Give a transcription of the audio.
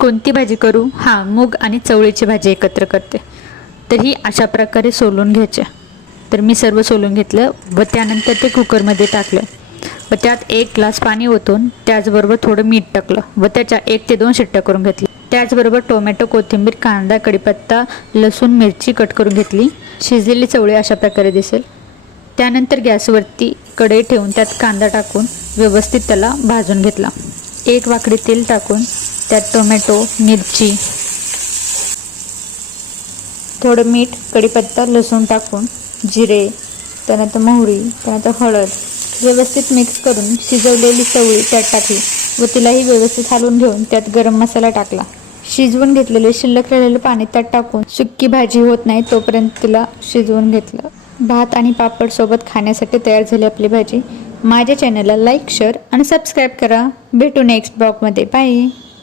कोणती भाजी करू? हां, मूग आणि चवळीची भाजी एकत्र करते. तर ही अशा प्रकारे सोलून घ्यायचे. तर मी सर्व सोलून घेतलं व त्यानंतर ते कुकरमध्ये टाकलं व त्यात 1 ग्लास पाणी ओतून त्याचबरोबर थोडं मीठ टाकलं व त्याच्या 1 ते 2 शिट्ट्या करून घेतल्या. त्याचबरोबर टोमॅटो, कोथिंबीर, कांदा, कढीपत्ता, लसूण, मिरची कट करून घेतली. शिजलेली चवळी अशा प्रकारे दिसेल. त्यानंतर गॅसवरती कढई ठेवून त्यात कांदा टाकून व्यवस्थित त्याला भाजून घेतला. 1 वाकडी तेल टाकून त्यात टोमॅटो, मिरची, थोडं मीठ, कढीपत्ता, लसूण टाकून जिरे, त्यानंतर मोहरी, त्यानंतर हळद व्यवस्थित मिक्स करून शिजवलेली चवळी त्यात टाकली व तिलाही व्यवस्थित हलवून घेऊन त्यात गरम मसाला टाकला. शिजवून घेतलेले शिल्लक राहिलेलं पाणी त्यात टाकून सुक्की भाजी होत नाही तोपर्यंत तिला शिजवून घेतलं. भात आणि पापड सोबत खाण्यासाठी तयार झाली आपली भाजी. माझ्या चॅनलला लाईक, शेअर आणि सबस्क्राईब करा. भेटू नेक्स्ट ब्लॉगमध्ये. बाय.